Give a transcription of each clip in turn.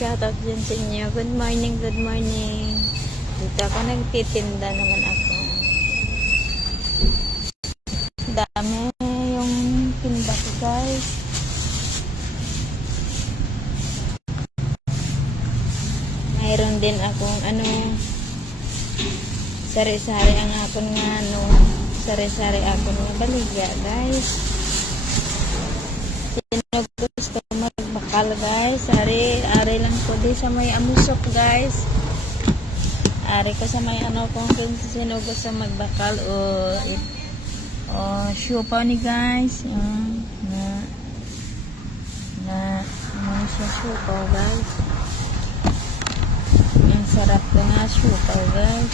shoutout dyan sa inyo. Good morning, good morning. Dito ako nagtitinda naman ako. Dami yung tinda ko guys. Mayroon din akong ano sari-sari ang akon nga ano sari-sari akon nga baligya guys. Sino gusto magbakal guys? Ari, ari lang ko di sa may amusok guys. Ari ko sa may ano kung sino gusto magbakal o o syupa ni guys. Yan, na na na siya syupa guys. Ang sarap ko nga syupa guys.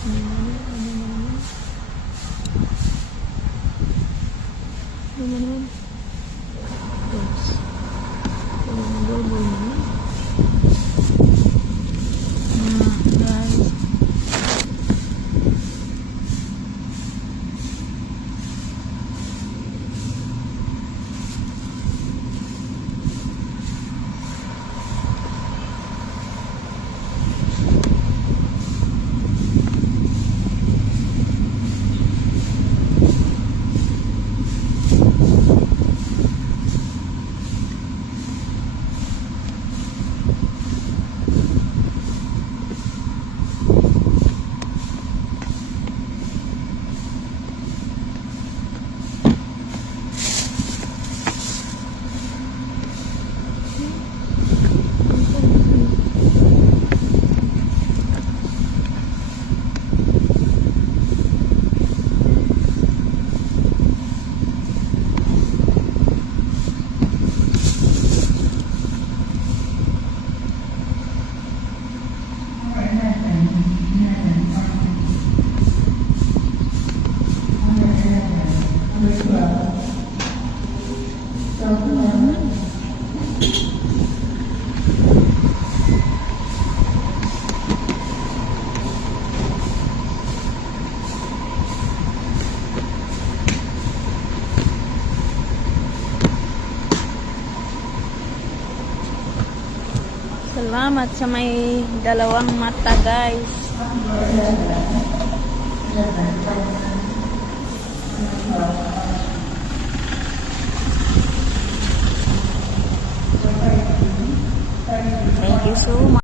Ano naman, ano. Ano. Ano naman, Salamat sa may dalawang mata, guys. 有食吗？